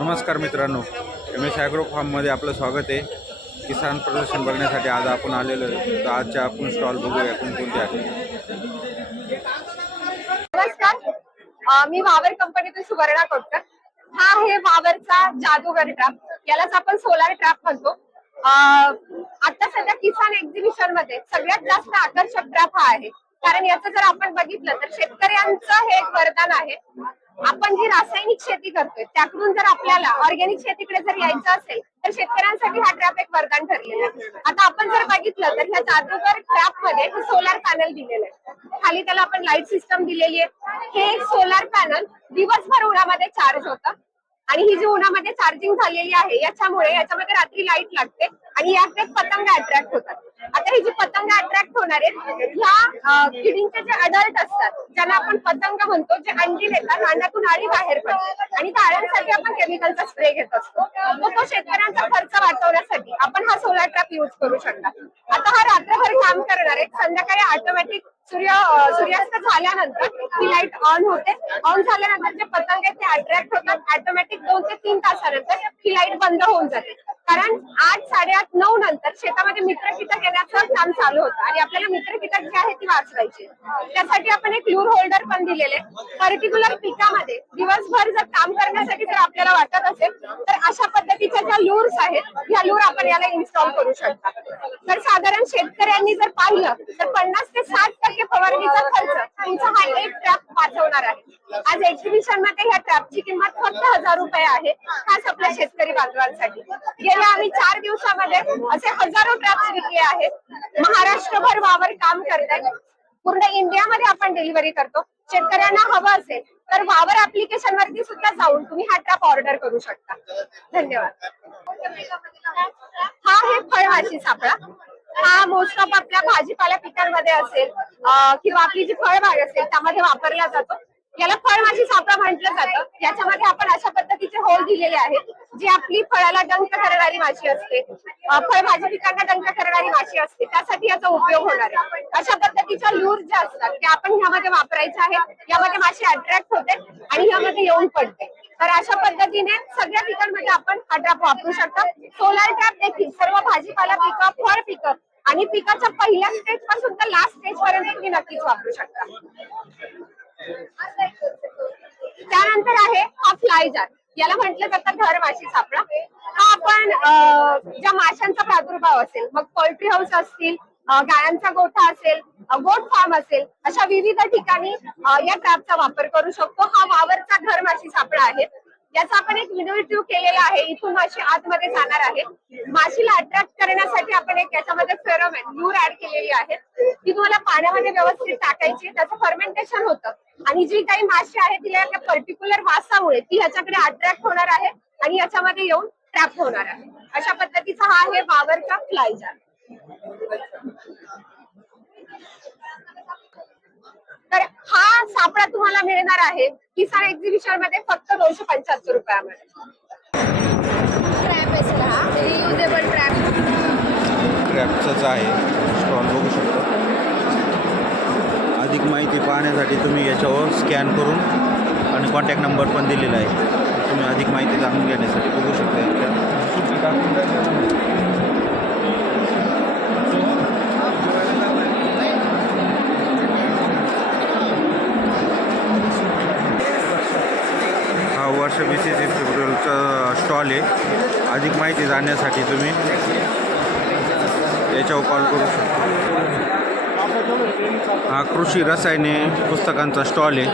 नमस्कार मित्रांनो, M S. Agro फार्ममध्ये आपलं स्वागत आहे. किसान प्रदर्शन बघण्यासाठी आज आपण आलेलो आहे. तर आजच्या आपण स्टॉल बघूया कोणकोणते आहेत. नमस्कार. मी वावर कंपनीतून सुवर्णा कोटकर. हा आहे वावरचा जादूगर ट्रॅप. यालाच आपण सोलार ट्रॅप म्हणतो. आता सध्या किसान एक्झिबिशन मध्ये सगळ्यात जास्त आकर्षक ट्रॅप हा आहे. कारण याचं जर आपण बघितलं तर शेतकऱ्यांचं हे एक वरदान आहे. आपण जी रासायनिक शेती करतोय त्याकडून जर आपल्याला ऑर्गॅनिक शेतीकडे जर यायचं असेल तर शेतकऱ्यांसाठी हा ट्रॅप एक वरदान ठरलेला आहे. आता आपण जर बघितलं तर ह्या जादूगर ट्रॅप मध्ये सोलार पॅनल दिलेलं आहे. खाली त्याला आपण लाईट सिस्टम दिलेली आहे. हे सोलार पॅनल दिवसभर उन्हामध्ये चार्ज होतं आणि ही जी उन्हामध्ये चार्जिंग झालेली आहे याच्यामुळे याच्यामध्ये रात्री लाईट लागते आणि यात पतंग अट्रॅक्ट होतात. आता ही जी पतंग अट्रॅक्ट होणार आहेत ह्या किडींचे जे अडल्ट असतात ज्यांना आपण पतंग म्हणतो, जे अंडी देतात, अंड्यातून अळी बाहेर पडते आणि त्या अळ्यांसाठी आपण केमिकलचा स्प्रे घेत असतो. तो शेतकऱ्यांचा खर्च वाचवण्यासाठी आपण हा सोलार ट्रॅप युज करू शकता. आता हा रात्रभर काम करणार आहे. संध्याकाळी ऑटोमॅटिक सूर्यास्त झाल्यानंतर ही लाईट ऑन होते. ऑन झाल्यानंतर जे पतंग आहेत ते अट्रॅक्ट होतात. ऑटोमॅटिक 2 ते 3 तासानंतर ही लाईट बंद होऊन जाते. कारण 8, 8:30, 9 नंतर शेतामध्ये मित्र कीटक येण्याचं काम चालू होतं आणि आपल्याला मित्र कीटक जे आहे ती वाचवायची. त्यासाठी आपण एक लूर होल्डर पण दिलेले. पर्टिक्युलर पिकामध्ये दिवसभर जर काम करण्यासाठी जर आपल्याला वाटत असेल तर अशा पद्धतीच्या ज्या लूर्स आहेत ह्या लूर आपण याला इन्स्टॉल करू शकता. तर साधारण शेतकऱ्यांनी जर पाहिलं तर 50 ते 60% फवारणीचा खर्च तुमचा हा एक ट्रॅप वाचवणार आहे. आज एक्झिबिशन मध्ये ह्या ट्रॅपची किंमत फक्त 1000 रुपये आहे, खास आपल्या शेतकरी बांधवांसाठी. गेल्या आम्ही 4 दिवसामध्ये असे हजारो ट्रॅप्स विकले आहेत. महाराष्ट्रभर वावर काम करतात. पूर्ण इंडियामध्ये आपण डिलिव्हरी करतो. शेतकऱ्यांना हवं असेल तर वावर ऍप्लिकेशन वरती सुद्धा जाऊन तुम्ही हा ट्रॅप ऑर्डर करू शकता. धन्यवाद. हा आहे फळमाशी सापळा. हा मोस्ट ऑफ आपल्या भाजीपाला पिकांमध्ये असेल किंवा आपली जी फळबाग असेल त्यामध्ये वापरला जातो. याला फळमाशी सापळा म्हटलं जातं. याच्यामध्ये आपण अशा पद्धतीचे होल दिलेले आहेत जी आपली फळाला डंक करणारी माशी असते, फळभाजी पिकांना डंक करणारी माशी असते, त्यासाठी याचा उपयोग होणार आहे. अशा पद्धतीच्या लूर ज्या असतात त्या आपण ह्यामध्ये वापरायच्या आहेत. यामध्ये माशी अट्रॅक्ट होते आणि ह्यामध्ये येऊन पडते. तर अशा पद्धतीने सगळ्या पिकांमध्ये आपण हा ट्रॅप वापरू शकता. सोलार ट्रॅप देखील सर्व भाजीपाला पिकं, फळ पिकं आणि पिकाच्या पहिल्या स्टेज पासून तर लास्ट स्टेज पर्यंत तुम्ही नक्कीच वापरू शकता. त्यानंतर आहे हा फ्लाय जार. याला म्हटलं जातं घरमाशी सापळा. हा आपण ज्या माशांचा प्रादुर्भाव असेल, मग पोल्ट्री हाऊस असतील, गायांचा गोठा असेल, गोट फार्म असेल, अशा विविध ठिकाणी या ट्रॅपचा वापर करू शकतो. हा वावरचा घरमाशी सापळा आहे. याचा आपण एक व्हिडिओ केलेला आहे. इथून माशी आतमध्ये जाणार आहे. माशीला अट्रॅक्ट करण्यासाठी आपण एक याच्यामध्ये फेरोमेन लूर ऍड केलेली आहे. ती तुम्हाला पाण्यामध्ये व्यवस्थित टाकायची. त्याचं फर्मेंटेशन होतं आणि जी काही माशी आहे तिला एका पर्टिक्युलर वासामुळे ती ह्याच्याकडे अट्रॅक्ट होणार आहे आणि याच्यामध्ये येऊन ट्रॅप होणार आहे. अशा पद्धतीचा हा आहे वावरचा फ्लाय जार. तर हा सापळा तुम्हाला मिळणार आहे किसान एक्झिबिशन मध्ये फक्त 275 रुपयामध्ये. ट्रॅप आहे सर, हा रियुजेबल ट्रॅप. ट्रॅपचाच आहे स्टॉल बघू शकता. अधिक माहिती पाहण्यासाठी तुम्ही याच्यावर स्कॅन करून आणि कॉन्टॅक्ट नंबर पण दिलेला आहे. तुम्ही अधिक माहिती जाणून घेण्यासाठी बघू शकता. हा वर्ष BCC फेब्रुवारीचा स्टॉल आहे. अधिक माहिती जाणण्यासाठी तुम्ही याच्यावर कॉल करू शकता. हा कृषी रसायने पुस्तकांचा स्टॉल आहे.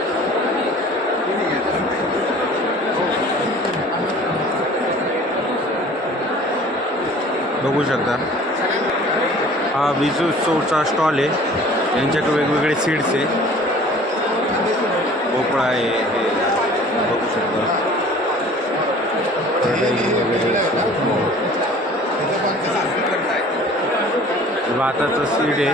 बघू शकता. हा विजूचा स्टॉल आहे. यांच्याकडे वेगवेगळे सीड्स आहे. भोपळा आहे, हे बघू शकता. भाताचं सीड आहे.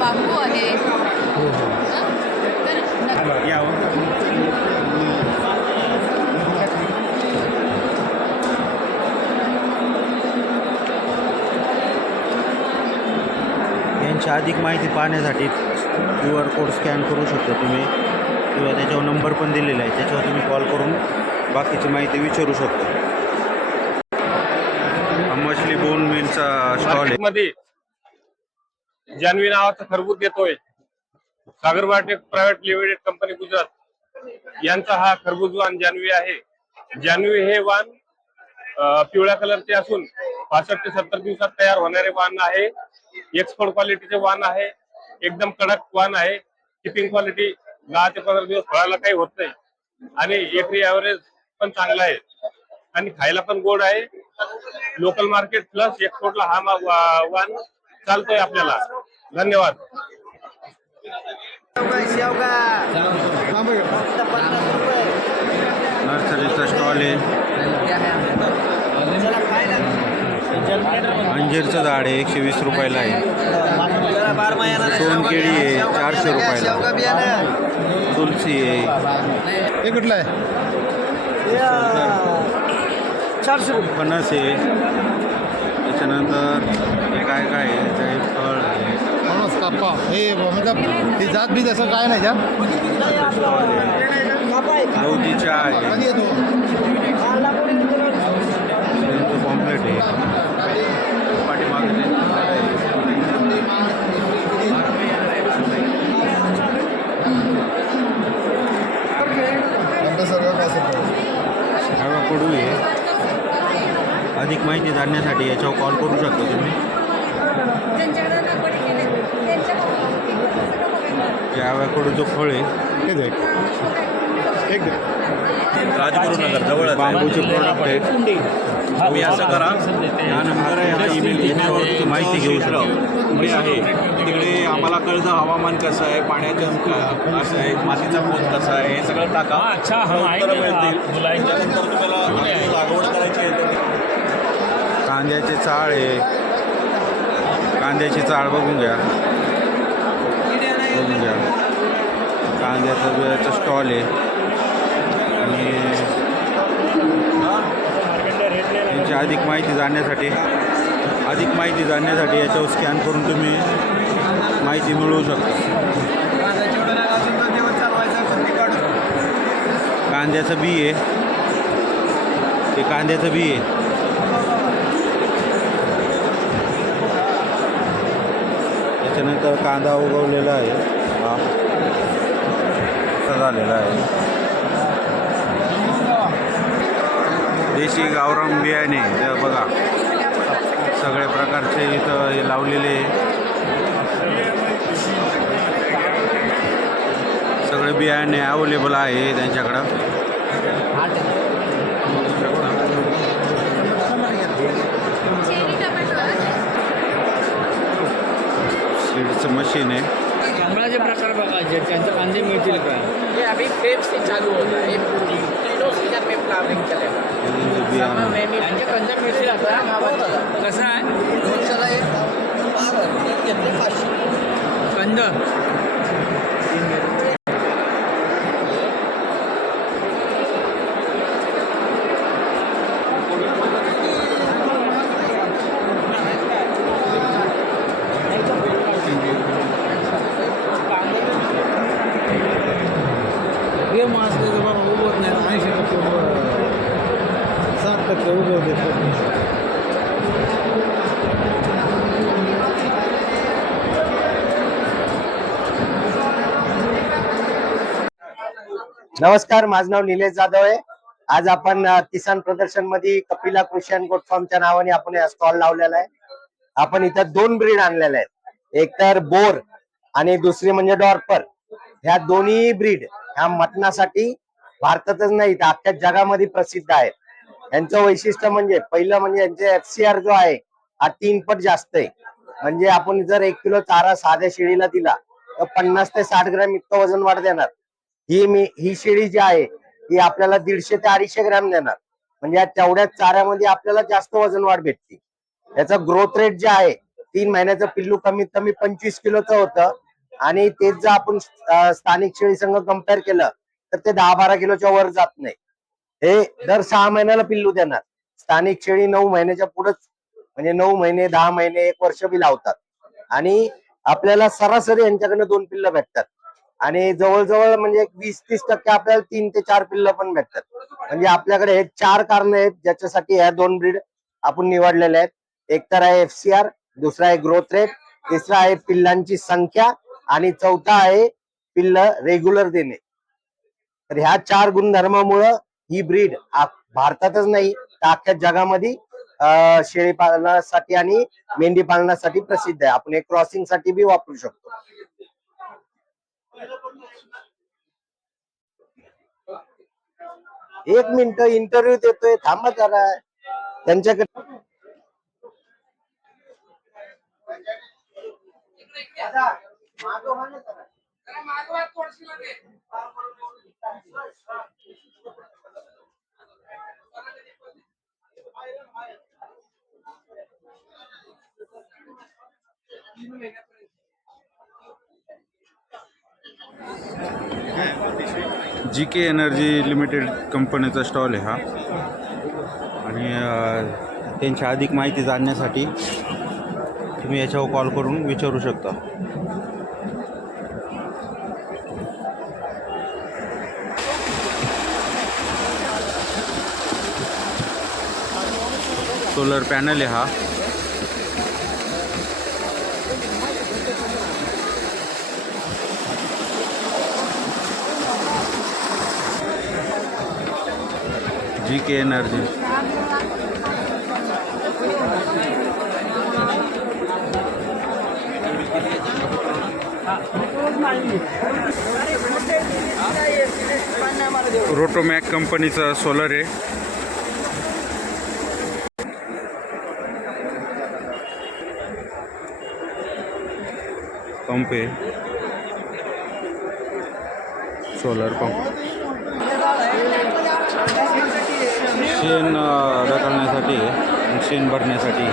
बांबू आहे. या हो. यांची अधिक माहिती पाहण्यासाठी QR कोड स्कॅन करू शकता तुम्ही किंवा त्याच्यावर नंबर पण दिलेला आहे, त्याच्यावर तुम्ही कॉल करून बाकीची माहिती विचारू शकता. मछली बोन मिलचा स्टॉल आहे. मध्ये जान्हवी नावाचा खरबूज देतोय Sagar biotech private limited company Gujarat यांचा हा खरबूज वाण जान्हवी आहे. जान्हवी हे वाण पिवळ्या कलरचे असून 65 ते 70 दिवसात तयार होणारे वाण आहे. एक्सपोर्ट क्वालिटीचे वाण आहे. एकदम कडक वाण आहे. किपिंग क्वालिटी 10 ते 15 दिवस फळाला काही होत नाही आणि एकरी ऍव्हरेज पण चांगला आहे आणि खायला पण गोड आहे. लोकल मार्केट प्लस एक्सपोर्टला हा वाण चालतोय आपल्याला. धन्यवाद. नर्सरीचा स्टॉल आहे. अंजीरचं झाड आहे 120 रुपयाला आहे. सोनकेळी आहे 400 रुपयाला. तुलसी आहे. हे कुठलं आहे? 400 रुपये. फणस आहे. त्याच्यानंतर हे काय काय आहे, ते फळ आहे. फणस कापा हे मतलब हे जात बीज असं काय नाही का? स्टॉल आहे. गवती चहा आहे. कधी येतो? पॉम्पलेट आहे. पाठीमागे ते हवा कडू आहे. अधिक माहिती जाणण्यासाठी याच्यावर कॉल करू शकता तुम्ही. याकडून फळ आहे. हे देख. एक देख. राजगुरुनगर जवळ बांबूचे प्रोडक्ट आहेत. तुम्ही असं करा, या नंबर आहे हा ईमेल ईमेलवर तुम्ही माहिती घेऊ शकता. पुढे आहे तिकडे आम्हाला कळतं हवामान कसं आहे, पाण्याचं कसं आहे, मातीचा पोत कसा आहे, हे सगळं टाका. उत्तरं मिळतील. त्यानंतर तुम्हाला लागवड करायची आहे तर कांद्याचे चाळ आहे. कांद्याची चाळ बघून घ्या. कांद्याचा बियाचा स्टॉल आहे आणि यांची अधिक माहिती जाणण्यासाठी याच्यावर स्कॅन करून तुम्ही माहिती मिळवू शकता. कांद्याचं बी आहे. ते कांद्याचं बी आहे. त्याच्यानंतर कांदा उगवलेला आहे. हा झालेला आहे. देशी गावरान बियाणे ते बघा सगळ्या प्रकारचे इथं हे लावलेले. सगळे बियाणे अवेलेबल आहे त्यांच्याकडं. सीडचं मशीन आहे. कमळाचे प्रकार बघायचे त्यांचे कांदे मिळतील का? ये अभी पेप से चालू होता है, तीनों सीजन में फ्लावरिंग चलेगा. बियाणे त्यांचे कंद मिळतील आता. कसं आहे दोनशेला एक घेतले 500. कंद? हे मास उगवत नाही. 80% 60% उगवते. नमस्कार, माझं नाव निलेश जाधव आहे. आज आपण किसान प्रदर्शन मध्ये कपिला कृषी अँड गोट फार्मच्या नावाने आपण स्टॉल लावलेला आहे. आपण इथं 2 ब्रीड आणलेल्या आहेत. एक तर बोर आणि दुसरी म्हणजे डॉर्पर. ह्या दोन्ही ब्रीड ह्या मटणासाठी भारतातच नाही तर अख्ख्या जगामध्ये प्रसिद्ध आहेत. यांचं वैशिष्ट्य म्हणजे पहिलं म्हणजे यांचे FCR जो आहे हा 3 पट जास्त आहे. म्हणजे आपण जर 1 किलो चारा साध्या शेळीला दिला तर 50 ते 60 ग्रॅम इतकं वजन वाढ देणार. ही शेळी जी आहे ही आपल्याला 150 ते 250 ग्रॅम देणार. म्हणजे या तेवढ्याच चाऱ्यामध्ये आपल्याला जास्त वजन वाढ भेटते. याचा ग्रोथ रेट जे आहे 3 महिन्याचं पिल्लू कमीत कमी 25 किलोचं होतं आणि तेच जर आपण स्थानिक शेळी संघ कम्पेअर केलं तर ते 10-12 किलोच्या वर जात नाही. हे दर 6 महिन्याला पिल्लू देणार. स्थानिक शेळी 9 महिन्याच्या पुढेच, म्हणजे 9 महिने, 10 महिने, 1 वर्ष बी लावतात. आणि आपल्याला सरासरी यांच्याकडनं 2 पिल्लं भेटतात. आणि जवळजवळ म्हणजे 20-30% आपल्याला 3 ते 4 पिल्लं पण भेटतात. म्हणजे आपल्याकडे हे 4 कारण आहेत ज्याच्यासाठी ह्या 2 ब्रीड आपण निवडलेल्या आहेत. एक तर आहे FCR, दुसरा आहे ग्रोथ रेट, तिसरा आहे पिल्लांची संख्या आणि चौथा आहे पिल्ल रेग्युलर देणे. तर ह्या 4 गुणधर्मामुळं ही ब्रीड भारतातच नाही तर अख्ख्या जगामध्ये शेळी पालनासाठी आणि मेंढी पालनासाठी प्रसिद्ध आहे. आपण हे क्रॉसिंग साठी बी वापरू शकतो. एक मिनिट, इंटरव्ह्यू देतोय, थांबा जरा. त्यांच्याकडे GK एनर्जी लिमिटेड कंपनीचा स्टॉल आहे हा. आणि त्यांची अधिक माहिती जाणण्यासाठी तुम्ही याच्यावर कॉल करून विचारू शकता. सोलर पॅनल आहे हा. GK energy. रोटोमॅक कंपनीचा सोलर आहे. पंप आहे, सोलर पंप. शेण ढकलण्यासाठी आणि शेण भरण्यासाठी.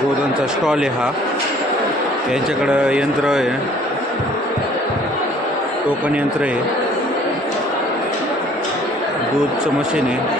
गोदांचा स्टॉल आहे हा. यांच्याकडं यंत्र आहे, टोकन यंत्र आहे, दूधचं मशीन आहे.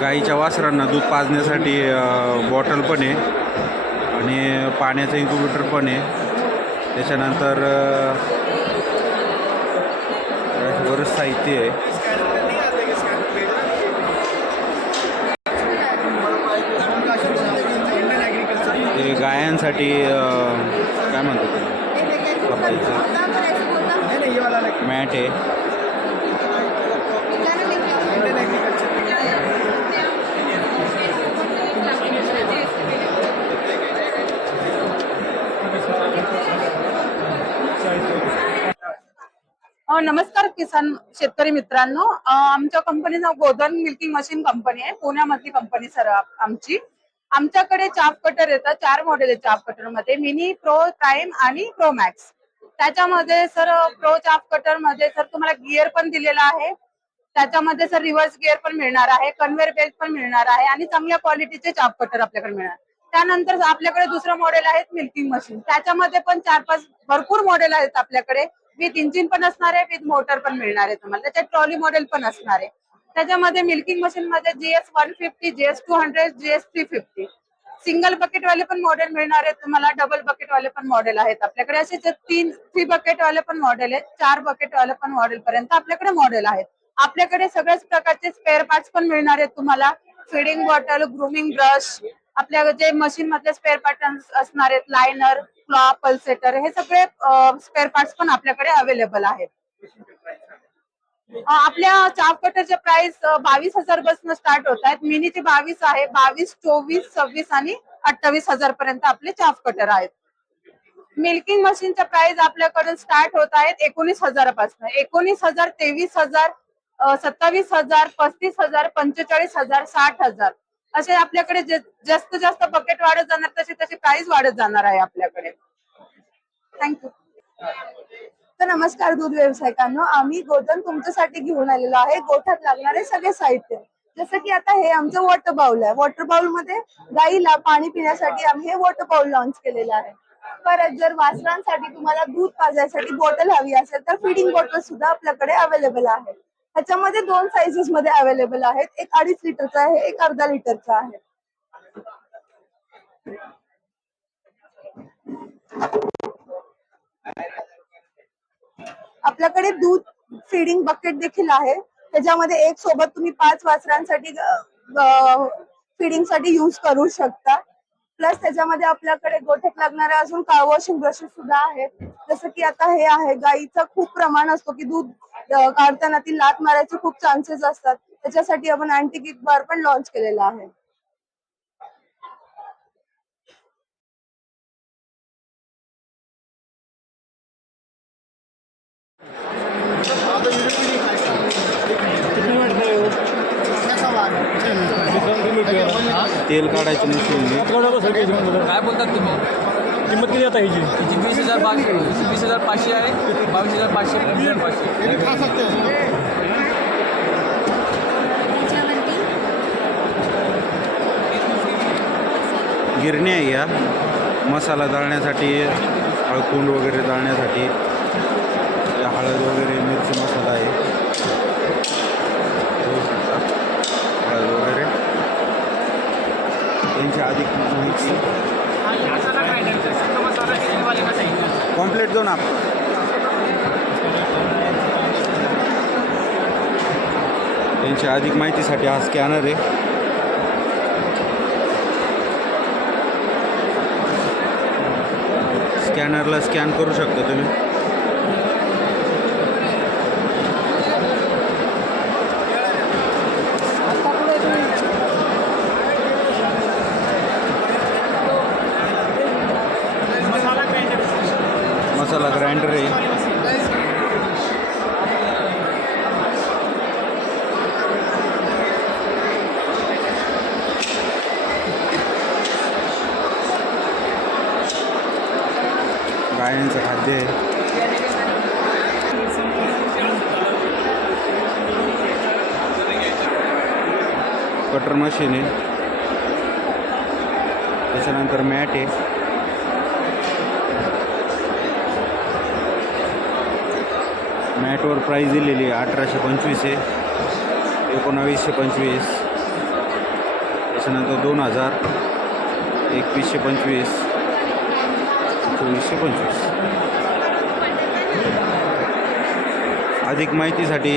गाईच्या वासरांना दूध पाजण्यासाठी बॉटल पण आहे आणि पाण्याचं इन्क्युबेटर पण आहे. त्याच्यानंतर बरंच साहित्य आहे. ते गायांसाठी काय म्हणतो मॅट आहे. नमस्कार किसान शेतकरी मित्रांनो, आमच्या कंपनीचं नाव गोधन मिल्किंग मशीन कंपनी आहे. पुण्यामधली कंपनी सर आमची. आमच्याकडे चाफ कटर येतात, 4 मॉडेल आहे चाफ कटर मध्ये, मिनी, प्रो, प्राईम आणि प्रो मॅक्स. त्याच्यामध्ये सर प्रो चाफ कटर मध्ये सर तुम्हाला गिअर पण दिलेला आहे, त्याच्यामध्ये सर रिव्हर्स गिअर पण मिळणार आहे, कन्व्हेअर बेल्ट पण मिळणार आहे आणि चांगल्या क्वालिटीचे चाप कटर आपल्याकडे मिळणार. त्यानंतर आपल्याकडे दुसरं मॉडेल आहे मिल्किंग मशीन. त्याच्यामध्ये पण 4-5 भरपूर मॉडेल आहेत आपल्याकडे. विथ इंजिन पण असणार आहे, विथ मोटर पण मिळणार आहे तुम्हाला. त्याच्यात ट्रॉली मॉडेल पण असणार आहे. त्याच्यामध्ये मिल्किंग मशीन मध्ये GS 150, GS 200, GS 350 single bucket वाले पण मॉडेल मिळणार आहेत तुम्हाला. डबल बकेट वाले पण मॉडेल आहेत आपल्याकडे. असे 3 बकेट वाले पण मॉडेल आहेत, 4 बकेट वाले पण मॉडेल पर्यंत आपल्याकडे मॉडेल आहेत. आपल्याकडे सगळ्याच प्रकारचे स्पेअर पार्ट्स पण मिळणार आहेत तुम्हाला. फीडिंग बॉटल, ग्रूमिंग ब्रश, आपल्या जे मशीन मधले स्पेअर पार्ट्स असणार आहेत, लायनर, क्लॉ, पल्सेटर, हे सगळे स्पेअर पार्ट्स पण आपल्याकडे अवेलेबल आहेत. आपल्या चाप कटरचे प्राइस 22,000 पासून स्टार्ट होत आहेत. मिनीचे 22 आहे, 22, 24, 26 आणि 28,000 पर्यंत आपले चाप कटर आहेत. मिल्किंग मशीनचा प्राइस आपल्याकडून स्टार्ट होत आहेत 19,000 पासून. 19,000, 23,000, 27,000, 35,000, 45,000, 60,000 असे आपल्याकडे जास्त जास्त बकेट वाढत जाणार तशी तशी प्राइस वाढत जाणार आहे आपल्याकडे. थँक्यू. तर नमस्कार दूध व्यावसायिकांनो, आम्ही गोधन तुमच्यासाठी घेऊन आलेलो आहे. गोठ्यात लागणारे सगळे साहित्य, जसं की आता हे आमचं वॉटर बाउल आहे. वॉटर बाउल मध्ये गाईला पाणी पिण्यासाठी आम्ही हे वॉटर बाउल लॉन्च केलेलं आहे. परत जर वासरांसाठी तुम्हाला दूध पाजण्यासाठी बॉटल हवी असेल तर फिडिंग बॉटल सुद्धा आपल्याकडे अवेलेबल आहे. ह्याच्यामध्ये 2 साइजेस मध्ये अवेलेबल आहेत. एक 2.5 लिटरचा आहे, एक अर्धा लिटरचा आहे. आपल्याकडे दूध फीडिंग बकेट देखील आहे. त्याच्यामध्ये एक सोबत तुम्ही 5 वासरांसाठी फीडिंग साठी युज करू शकता. प्लस त्याच्यामध्ये आपल्याकडे गोठ्यात लागणारे अजून कार वॉशिंग ब्रशेस सुद्धा आहेत. जसं की आता हे आहे, गाईचं खूप प्रमाण असतो की दूध काढताना ती लात मारायचे खूप चान्सेस असतात. त्याच्यासाठी आपण अँटी किक बार पण लॉन्च केलेला आहे. तेल काढायचं मशीन. काय बोलतात तुम्ही? किंमत किती आता ह्याची? 20,500 आहे, 22,500, 25,500. गिरणी आहे या मसाला दळण्यासाठी, हळकुंड वगैरे दळण्यासाठी. हळद वगैरे, मिरची मसाला आहे, हळद वगैरे. त्यांची अधिक माहिती कॉम्प्लीट दोन आप त्यांच्या अधिक माहितीसाठी हा स्कॅनर आहे. स्कॅनरला स्कॅन करू शकता तुम्ही. मसाला ग्राइंडर आहे. गायांचं खाद्य आहे. कटर मशीन आहे. त्याच्यानंतर मॅट आहे. मॅटवर प्राईस दिलेली आहे 1825 आहे, 1925. त्याच्यानंतर 2,000, 2125, 2425. अधिक माहितीसाठी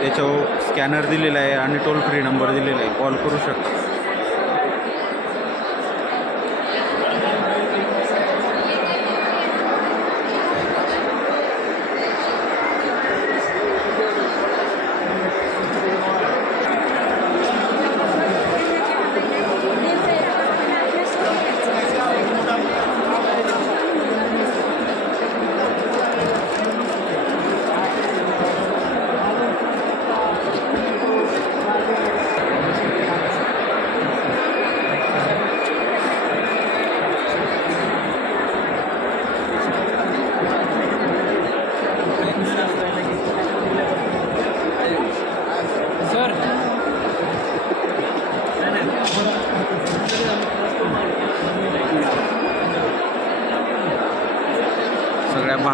त्याच्यावर स्कॅनर दिलेला आहे आणि टोल फ्री नंबर दिलेला आहे, कॉल करू शकता.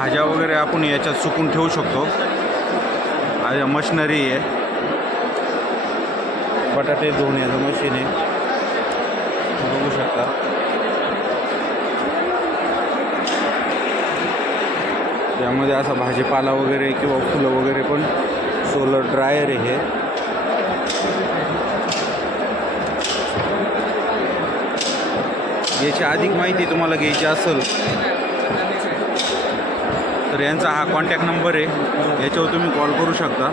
भाज्या वगैरे आपण याच्यात सुकून ठेवू शकतो. मशिनरी आहे, बटाटे धुण्याचं मशीन आहे, बघू शकता. त्यामध्ये असा भाजीपाला वगैरे किंवा फुलं वगैरे पण सोलर ड्रायर आहे हे. याची अधिक माहिती तुम्हाला घ्यायची असेल तर यांचा हा कॉन्टॅक्ट नंबर आहे, याच्यावर तुम्ही कॉल करू शकता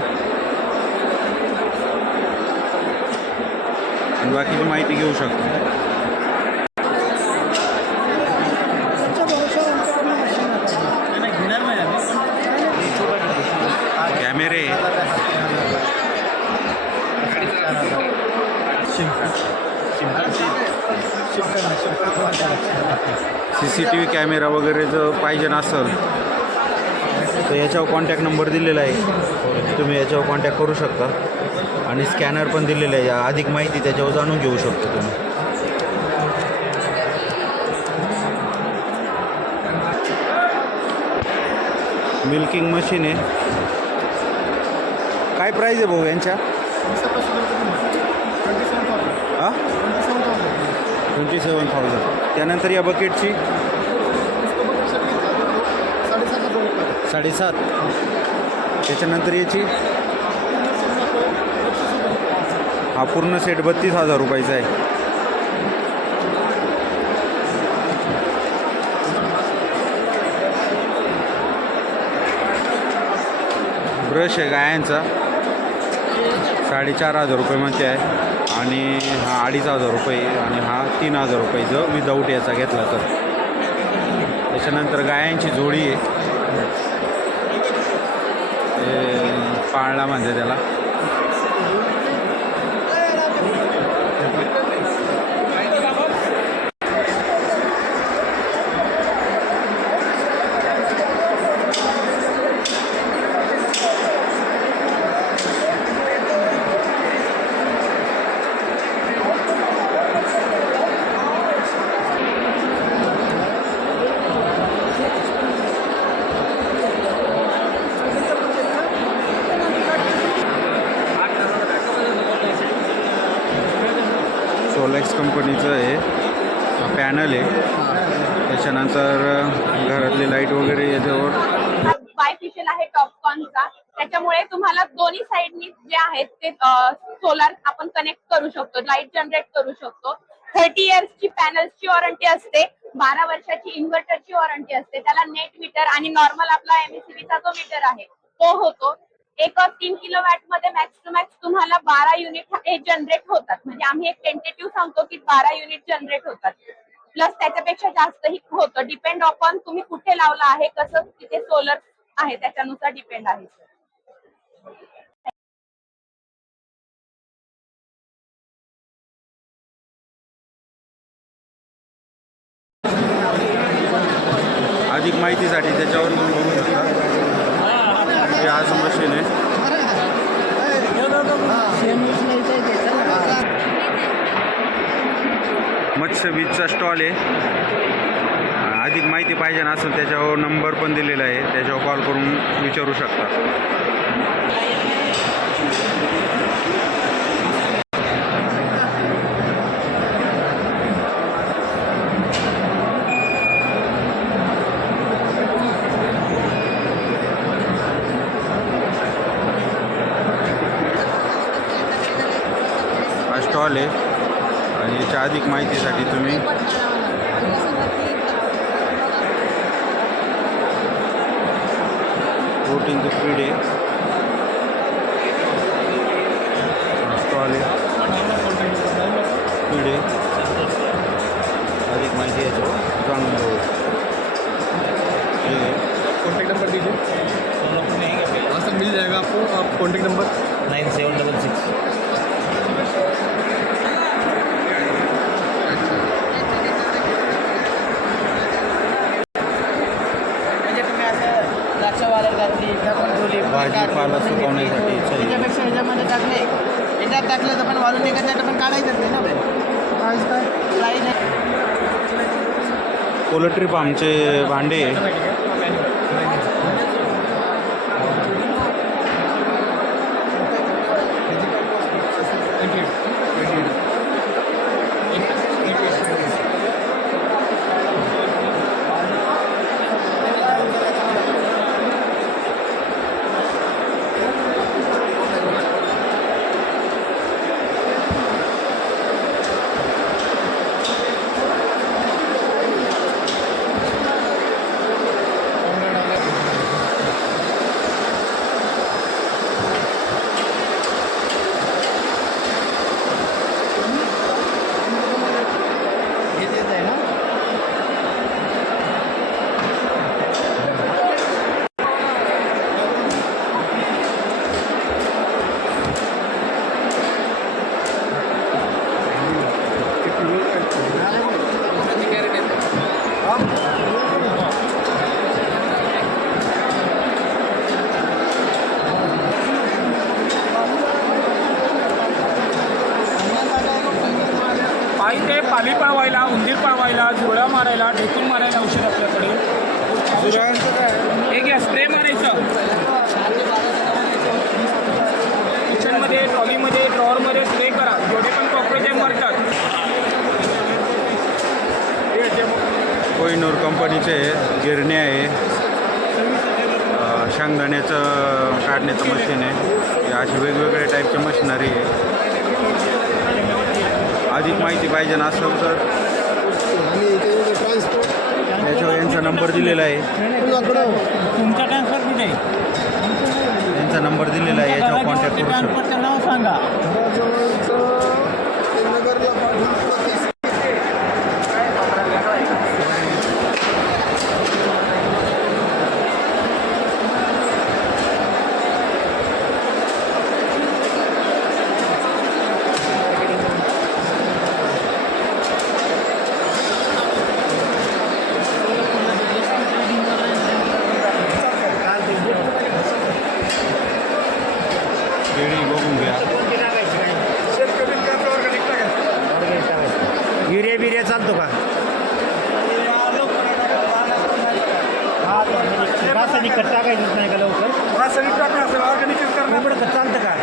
आणि बाकीची माहिती घेऊ शकता. कॅमेरे CCTV कॅमेरा वगैरे जर पाहिजे नसेल तर याच्यावर कॉन्टॅक्ट नंबर दिलेला आहे, तुम्ही याच्यावर कॉन्टॅक्ट करू शकता आणि स्कॅनर पण दिलेलं आहे. अधिक माहिती त्याच्यावर जाणून घेऊ शकतो तुम्ही. मिल्किंग मशीन आहे. काय प्राईज आहे भाऊ यांच्या? 27,000. त्यानंतर या बकेटची 7.5. त्याच्यानंतर याची हा पूर्ण सेट 32,000 रुपयाचा आहे. ब्रश आहे गायांचा 4,500 रुपयामध्ये आहे आणि हा 2,500 रुपये आणि हा 3,000 रुपयाचं विदाऊट याचा घेतला तर. त्याच्यानंतर गायांची जोडी आहे, पाळणा म्हणजे त्याला. सोलॅक्स कंपनीचं आहे पॅनल आहे. त्याच्यानंतर घरातली लाईट वगैरे याच्यावर बायफिशियल आहे टॉपकॉनचा, त्याच्यामुळे तुम्हाला दोन्ही साईडनी जे आहेत ते सोलार आपण कनेक्ट करू शकतो, लाईट जनरेट करू शकतो. 30 इयर्सची पॅनल्सची वॉरंटी असते, 12 वर्षाची इन्व्हर्टरची वॉरंटी असते. त्याला नेट मीटर आणि नॉर्मल आपला MACBचा जो मीटर आहे तो होतो. एक 3 किलोवॅट मध्ये मॅक्स टू मॅक्स तुम्हाला 12 युनिट हे जनरेट होतात. म्हणजे आम्ही एक टेंटेटिव्ह सांगतो की 12 युनिट जनरेट होतात, प्लस त्याच्यापेक्षा जास्तही होतं. डिपेंड अपॉन तुम्ही कुठे लावला आहे, कसं तिथे सोलर आहे त्याच्यानुसार डिपेंड आहे. अधिक माहितीसाठी त्याच्यावर तुम्ही बघू शकता. हे आज मशीन आहे. मत्स्यबीजचा स्टॉल आहे. अधिक माहिती पाहिजे असेल त्याच्यावर नंबर पण दिलेला आहे, त्याच्यावर कॉल करून विचारू शकता. हा स्टॉल आहे आणि याच्या अधिक माहितीसाठी तुम्ही प्रोटीनचं फीड आहे, स्टॉल आहे, फीड आहे. अधिक माहिती याच्यावर जाणून घेऊ. कॉन्टैक्ट नंबर दीजिए। हाँ सर, मिल जाएगा आपको। आप कॉन्टैक्ट नंबर 9766। भाजीपाला सुकवण्यासाठी त्याच्यापेक्षा ह्याच्यामध्ये टाकले, ह्याच्यात टाकलं तर पण वाळून निघत नाही, तर पण काढायचंच नाही ना. लाईन आहे. पोल्ट्री फार्मचे भांडे काही ते पाली पळवायला, उंदीर पळवायला, झुरळा मारायला, ढेकून मारायला औषध आपल्याकडे. हे घ्या, स्प्रे मारायचं किचनमध्ये, ट्रॉलीमध्ये, ड्रॉवरमध्ये स्प्रे करा. जेवढे पण कॉकरोच आहे मरतात. कोहिनूर कंपनीचे गिरणे आहे, शेंगदाण्याचं काढण्याचं मशीन आहे. हे असे वेगवेगळ्या टाईपचे मशिनरी आहे. अधिक माहिती पाहिजे असेल तर त्याच्यावर यांचा नंबर दिलेला आहे. तुमचा ट्रान्सफर कुठे? यांचा नंबर दिलेला आहे, याच्यावर कॉन्टॅक्ट करू शकता. ट्रान्सफरचं नाव सांगा. केळी बघून घ्या. युरिया बिरिया चालतो का? रासायनिक खत टाकायचं नाही का लवकर? रासायनिक टाकलं असेल, ऑर्गॅनिक चालतं का?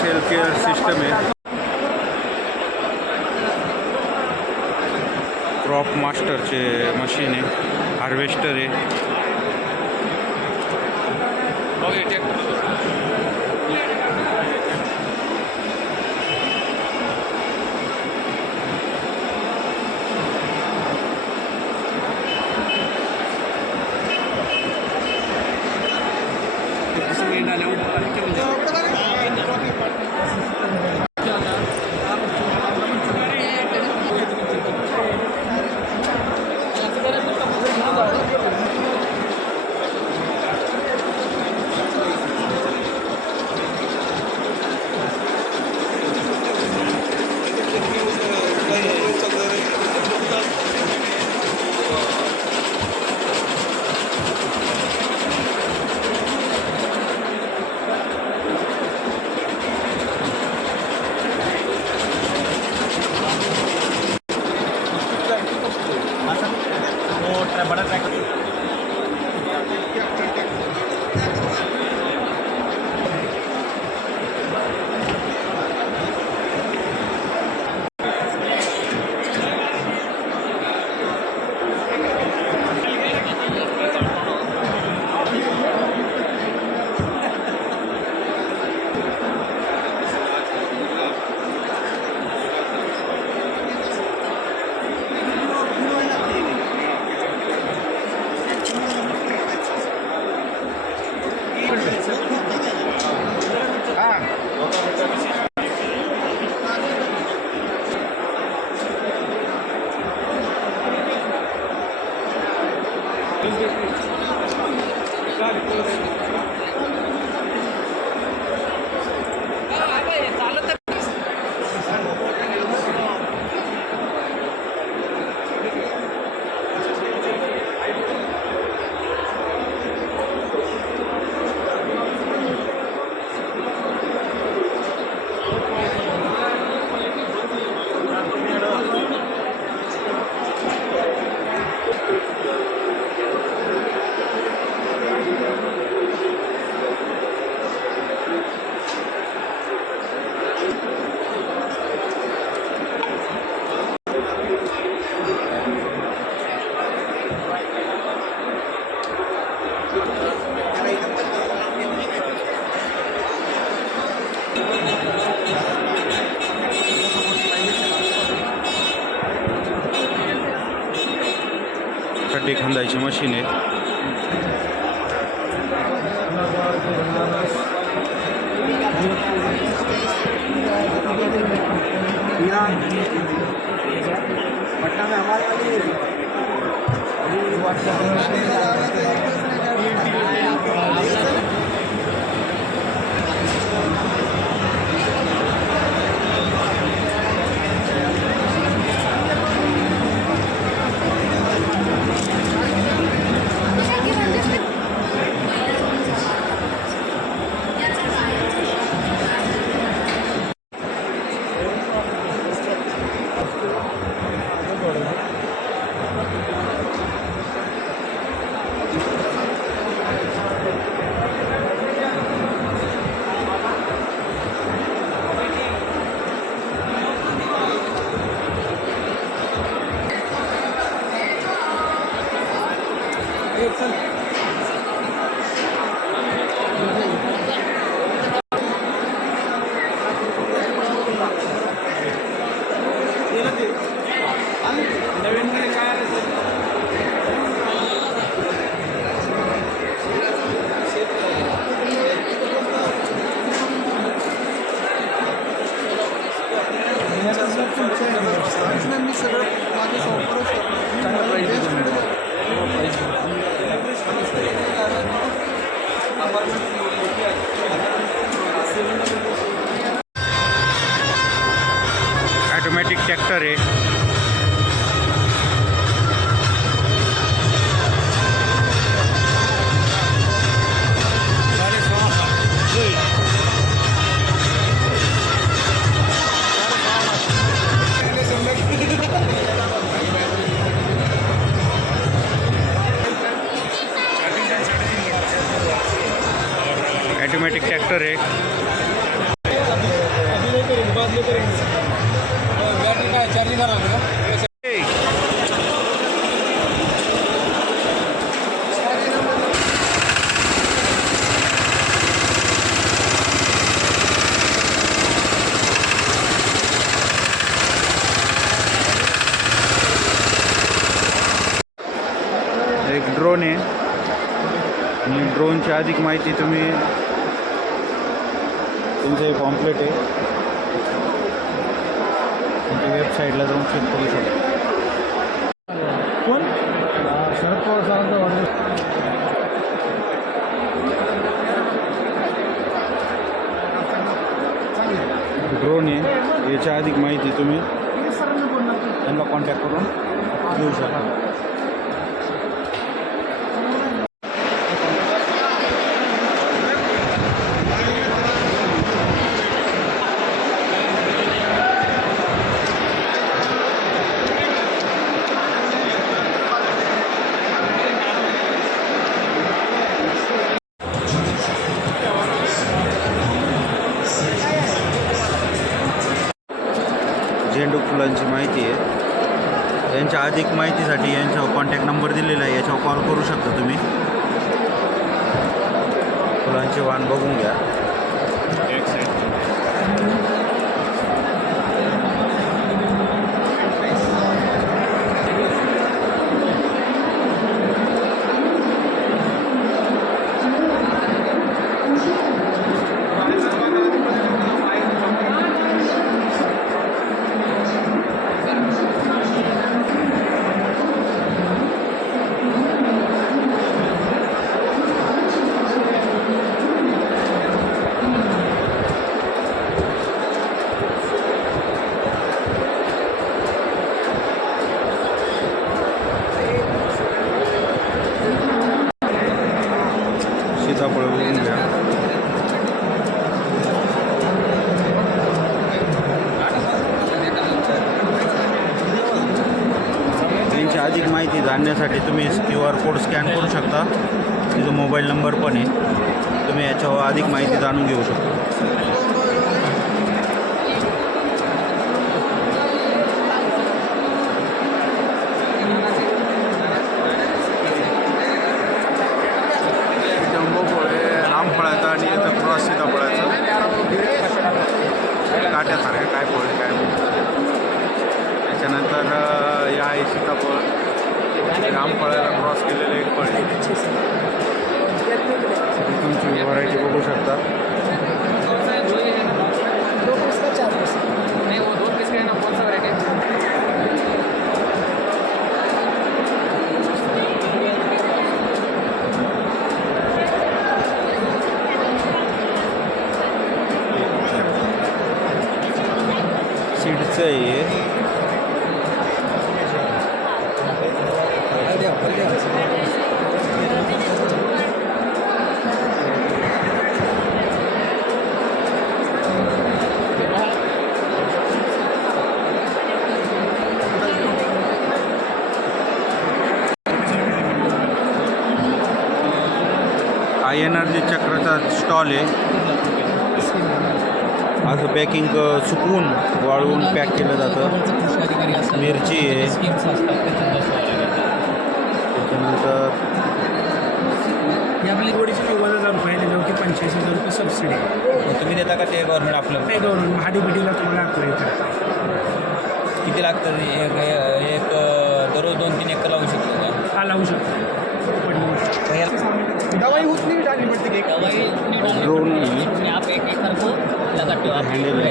हेल्थ केअर सिस्टम आहे. क्रॉप मास्टरचे मशीन आहे, हार्वेस्टर आहे. कांद्यासाठी खंदायची मशीन आहे. ऑटोमॅटिक ट्रॅक्टर आहे. ऑटोमॅटिक ट्रॅक्टर आहे. एक ड्रोन आहे आणि ड्रोनची अधिक माहिती तुम्ही तुमचं हे पॉम्पलेट आहे तुमच्या वेबसाईटला जाऊन चेक करू शकता. कोण शरद पवार सरांचा वाढदिवस. ड्रोन आहे, याच्या अधिक माहिती तुम्ही त्यांना कॉन्टॅक्ट करून घेऊ शकता. झेंडू फुलांची माहिती आहे. यांच्या अधिक माहितीसाठी यांच्यावर कॉन्टॅक्ट नंबर दिलेला आहे, याच्यावर कॉल करू शकता तुम्ही. फुलांचे वाण बघून घ्या. सीताफळ बघून घ्या. यांची अधिक माहिती जाणण्यासाठी तुम्ही QR कोड स्कॅन करू शकता. तिथं मोबाईल नंबर पण आहे, तुम्ही याच्यावर अधिक माहिती जाणून घेऊ शकता. रामफळाचा आणि याचं क्रॉस सीताफळाचं काट्यासारखं काय फळ काय. त्याच्यानंतर या आहे सीताफळ. रामफळाला क्रॉस केलेलं एक फळ आहे. तुमची व्हरायटी बघू शकता. नहीं वो 2 पीस का है ना, कौन सा वैरायटी? सीडचं आहे हे. हा एनर्जी चक्राचा स्टॉल आहे. असं पॅकिंग सुकवून वाळवून पॅक केलं जातं. मिरची आहे, त्याच्यानंतर ही आपली गोडीची 90,000 रुपये आहे, त्याच्यावरती 85,000 रुपये सबसिडी आहे. तुम्ही देता का ते गव्हर्नमेंट आपलं? नाही गव्हर्नमेंट महाडीबीटीला तुम्हाला अप्लाय करा. किती लागतं? एक दररोज 2-3 एकर लावू शकतो का? हा लावू शकतो. दवाई उतनी भी डालनी पड़ती है ड्रोन आप 1 एकड़ को लगाते हो, आप हैंडल है।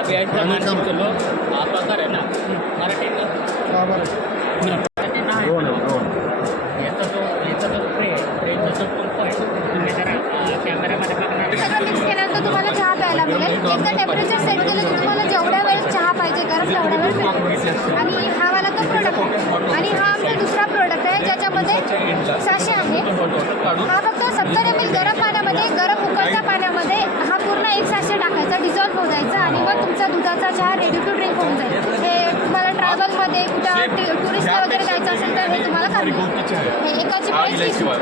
अभी ऐसा मार्जिन चलो आप अगर है ना मराठी ना ड्रोन आहे ड्रोन. याचा जो स्प्रे आहे स्प्रेचा जो पंप आहे तुम्ही जरा कॅमेऱ्यामध्ये बघणार. सगळं मिक्स केल्यानंतर तुम्हाला चहा प्यायला मिळेल. एकदा टेम्परेचर सेट केलं की तुम्हाला जेवढ्या वेळ चहा पाहिजे गरम तेवढ्या वेळ मिळेल. आणि हा वाला तो प्रोडक्ट आहे. आणि हा आमचा दुसरा प्रोडक्ट आहे ज्याच्यामध्ये 600 आहे. हा फक्त 70 ml गरम पाण्यामध्ये, गरम उकळत्या पाण्यामध्ये हा पूर्ण 1 सॅशे टाकायचा, डिझॉल्व्ह होऊ द्यायचा आणि मग तुमचा दुधाचा चहा रेडी टू ड्रिंक होऊन जाईल. हे तुम्हाला ट्रॅव्हलमध्ये कुठं टुरिस्टला वगैरे जायचं असेल तर हे तुम्हाला करता येईल. हे एकाची प्राईस 20 रुपये.